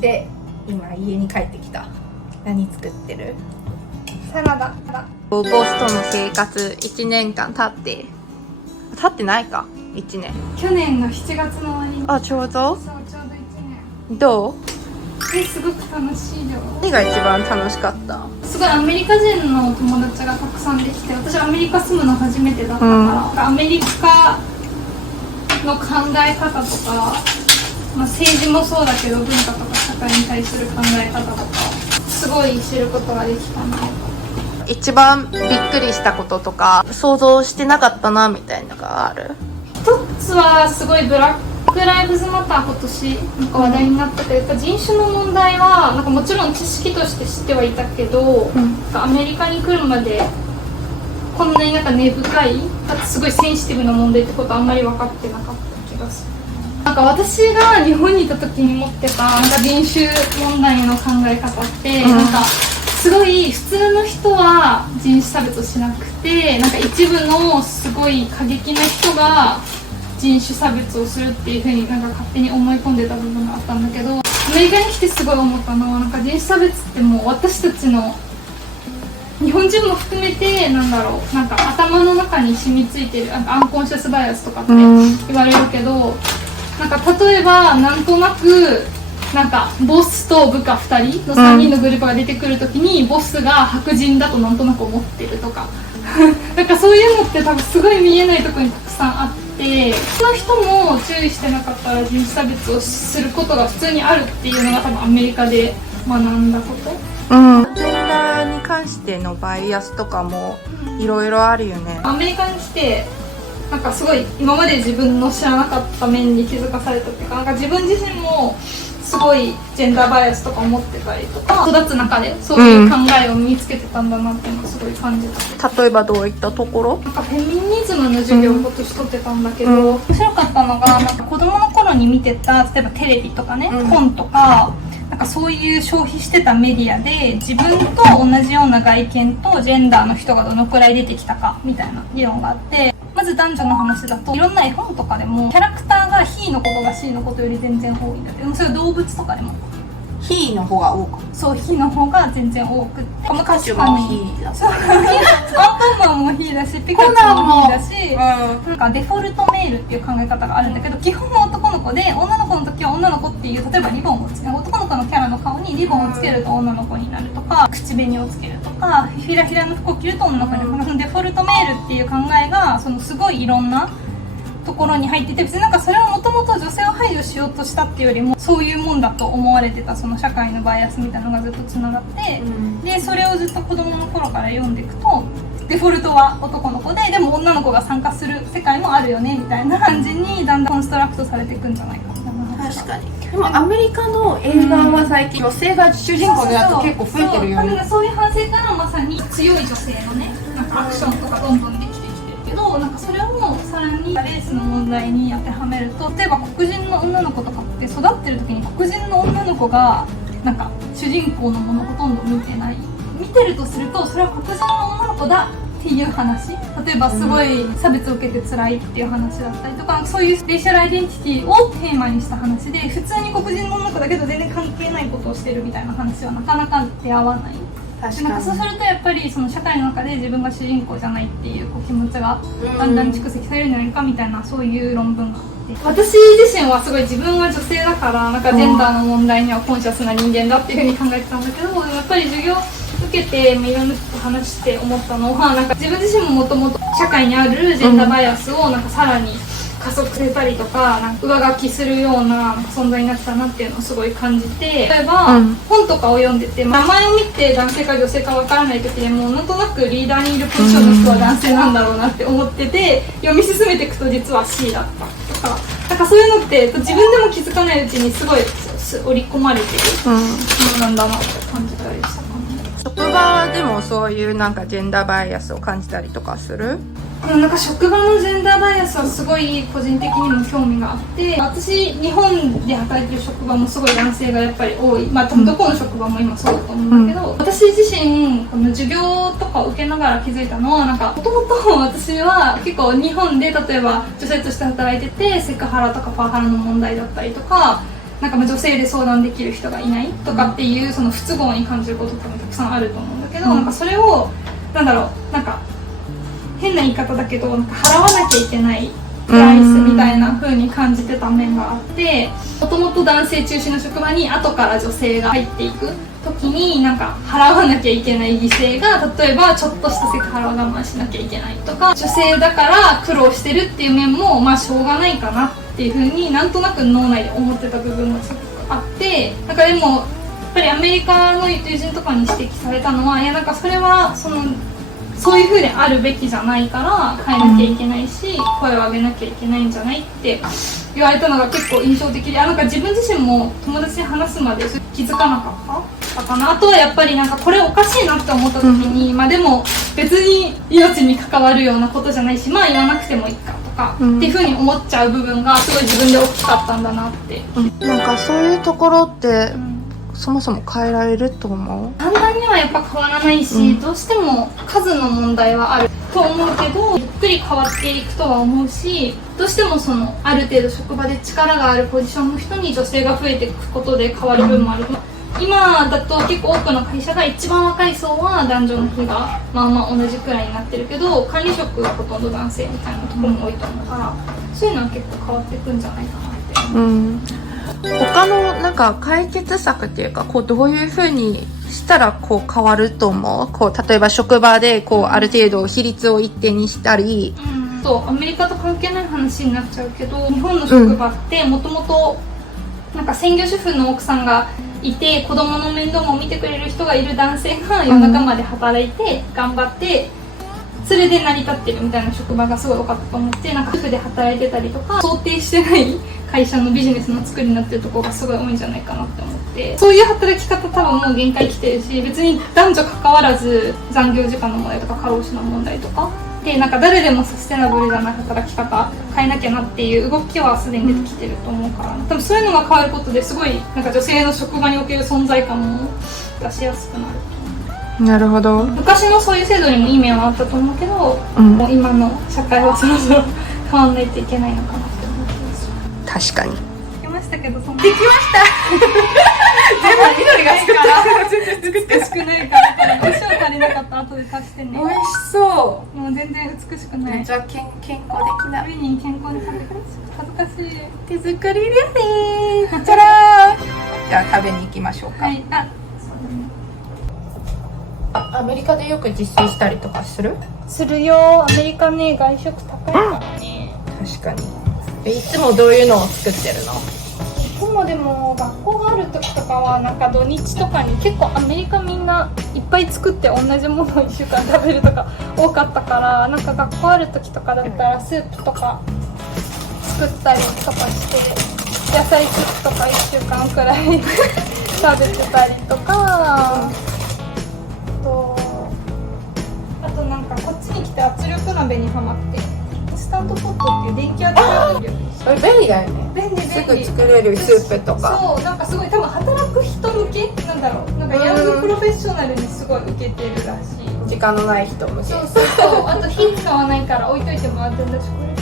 で今家に帰ってきた。何作ってる？サラダ。ボスとの生活1年間経ってないか。1年。去年の7月の終わりに。あ、ちょうど。そう、ちょうど1年。どう？すごく楽しいよ。何が一番楽しかった？すごいアメリカ人の友達がたくさんできて、私アメリカ住むの初めてだったから、アメリカの考え方とか、政治もそうだけど文化とか社会に対する考え方とかすごい知ることができたな。一番びっくりしたこととか想像してなかったなみたいなのがある？一つはすごいブラックライブズマター今年なんか話題になったけど、やっぱ人種の問題はなんかもちろん知識として知ってはいたけど、アメリカに来るまでこんなになんか根深い、あとすごいセンシティブな問題ってことあんまり分かってなかった気がする。なんか私が日本にいた時に持ってたなんか人種問題の考え方って、なんかすごい普通の人は人種差別をしなくて、なんか一部のすごい過激な人が人種差別をするっていう風になんか勝手に思い込んでた部分があったんだけど、アメリカに来てすごい思ったのは、なんか人種差別ってもう私たちの日本人も含めてなんだろう、なんか頭の中に染みついてるアンコンシャスバイアスとかって言われるけど、なんか例えばなんとなくなんかボスと部下2人の3人のグループが出てくるときに、ボスが白人だとなんとなく思ってるとかなんかそういうのって多分すごい見えないところにたくさんあって、その人も注意してなかったら人種差別をすることが普通にあるっていうのが多分アメリカで学んだこと。ジェンダーに関してのバイアスとかもいろいろあるよね。アメリカに来てなんかすごい今まで自分の知らなかった面に気づかされたっていうか、なんか自分自身もすごいジェンダーバイアスとか思ってたりとか、育つ中でそういう考えを身につけてたんだなっていうのをすごい感じた。例えばどういったところ？なんかフェミニズムの授業を今年取ってたんだけど、面白かったのが、なんか子供の頃に見てた例えばテレビとかね、本とかなんかそういう消費してたメディアで自分と同じような外見とジェンダーの人がどのくらい出てきたかみたいな議論があって、まず男女の話だといろんな絵本とかでもキャラクターがヒーのことがシーのことより全然多いんだけど、そういう動物とかでもヒーの方が多く。そう、ヒーの方が全然多くって、ピカチュウもヒーだし、アンパンマンもヒーだし、ピカチュウもヒーだし、なんかデフォルトメールっていう考え方があるんだけど、基本は男の子で、女の子の時は女の子っていう、例えばリボンをつける、男の子のキャラの顔にリボンをつけると女の子になるとか、口紅をつけるとか、ひらひらの服を着ると女の子になる。デフォルトメールっていう考えがすごいいろんなところに入ってて、別になんかそれはもともと女性を排除しようとしたっていうよりも、そういうもんだと思われてたその社会のバイアスみたいなのがずっとつながって、でそれをずっと子供の頃から読んでいくと、デフォルトは男の子で、でも女の子が参加する世界もあるよねみたいな感じにだんだんコンストラクトされていくんじゃないかみたいな話。確かに。でもアメリカの映画は最近女性が主人公のやつ結構増えてるよね。そういう反省からまさに強い女性のね、なんかアクションとかどんどんできてきてるけど、なんかそれをさらにレースの問題に当てはめると、例えば黒人の女の子とかって育ってる時に黒人の女の子がなんか主人公のものほとんど見てない、見てるとするとそれは黒人の女の子だっていう話、例えばすごい差別を受けて辛いっていう話だったりとか、そういうレイシャルアイデンティティをテーマにした話で、普通に黒人の女の子だけど全然関係ないことをしてるみたいな話はなかなか出会わない。確かに。なんかそうするとやっぱりその社会の中で自分が主人公じゃないっていう気持ちがだんだん蓄積されるんじゃないかみたいな、そういう論文があって、私自身はすごい自分は女性だからなんかジェンダーの問題にはコンシャスな人間だっていう風に考えてたんだけど、やっぱり授業受けていろんな人と話して思ったのは、なんか自分自身ももともと社会にあるジェンダーバイアスをなんかさらに加速させたりとか、なんか上書きするような存在になってたなっていうのをすごい感じて、例えば、本とかを読んでて、名前を見て男性か女性かわからない時でもなんとなくリーダーにいるポジションの人は男性なんだろうなって思ってて、読み進めていくと実は C だったとか、なんかそういうのって自分でも気づかないうちにすごい織り込まれてるものなんだなって感じたりしたかな。職場でもそういうなんかジェンダーバイアスを感じたりとかする？なんか職場のジェンダーバイアスはすごい個人的にも興味があって、私日本で働いてる職場もすごい男性がやっぱり多い、どこの職場も今そうだと思うんだけど、私自身この授業とかを受けながら気づいたのは、なんかもともと私は結構日本で例えば女性として働いててセクハラとかパワハラの問題だったりとか、なんかまあ女性で相談できる人がいないとかっていうその不都合に感じることってたくさんあると思うんだけど、なんかそれをなんだろう、なんか変な言い方だけどなんか払わなきゃいけないプライスみたいな風に感じてた面があって、もともと男性中心の職場に後から女性が入っていく時になんか払わなきゃいけない犠牲が、例えばちょっとしたセクハラを我慢しなきゃいけないとか、女性だから苦労してるっていう面もまあしょうがないかなっていう風になんとなく脳内で思ってた部分もすごくあって、なんかでもやっぱりアメリカの友人とかに指摘されたのは、いやなんかそれはそういう風であるべきじゃないから変えなきゃいけないし、声を上げなきゃいけないんじゃないって言われたのが結構印象的で、なんか自分自身も友達に話すまで気づかなかったかな。あとはやっぱりなんかこれおかしいなって思った時に、まあでも別に命に関わるようなことじゃないし、まあ言わなくてもいいかとか、っていう風に思っちゃう部分がすごい自分で大きかったんだなって、なんかそういうところって、そもそも変えられると思う？簡単にはやっぱ変わらないし、どうしても数の問題はあると思うけど、ゆっくり変わっていくとは思うし、どうしてもある程度職場で力があるポジションの人に女性が増えていくことで変わる部分もある。今だと結構多くの会社が一番若い層は男女の比がまあまあ同じくらいになってるけど、管理職はほとんど男性みたいなところも多いと思うから、そういうのは結構変わっていくんじゃないかなって思う。他のなんか解決策っていうか、こうどういう風にしたらこう変わると思う？こう例えば職場でこうある程度比率を一定にしたり、アメリカと関係ない話になっちゃうけど、日本の職場ってもともとなんか専業主婦の奥さんがいて、子供の面倒も見てくれる人がいる男性が夜中まで働いて頑張って、それで成り立ってるみたいな職場がすごい多かったと思って、なんか主婦で働いてたりとか想定してない会社のビジネスの作りになってるところがすごい多いんじゃないかなって思って、そういう働き方多分もう限界来てるし、別に男女関わらず残業時間の問題とか過労死の問題とかで、なんか誰でもサステナブルじゃない働き方変えなきゃなっていう動きはすでに出てきてると思うから、多分そういうのが変わることですごいなんか女性の職場における存在感も出しやすくなる。なるほど。昔のそういう制度にもいい面はあったと思うけど、もう今の社会はそろそろ変わんないといけないのかなって思ってます。確かに。できましたけど、できました全部緑が作った美しくないからお塩足りなかったら後で足してね。美味しそもう全然美しくない。じゃあ健康的な上に健康に食べてください。恥ずかしい。手作りですね。じゃらー。じゃあ食べに行きましょうか。はい。アメリカでよく自炊したりとかする？するよ。アメリカね、外食高いからね。確かに。いつもどういうのを作ってるの？いつもでも学校がある時とかはなんか土日とかに結構アメリカみんないっぱい作って同じものを1週間食べるとか多かったから、なんか学校ある時とかだったらスープとか作ったりとかして野菜スープとか1週間くらい食べてたりとか、あとなんかこっちに来て圧力鍋にハマって、インスタントポットっていう電気圧力鍋をそれ便利だよね。便利すぐ作れるスープとか。そう、なんかすごい多分働く人向けなんだろう、なんかヤングプロフェッショナルにすごい受けてるらしい。時間のない人向け。そうそうそう。あと火使わないから置いといてもらってるんだし、これ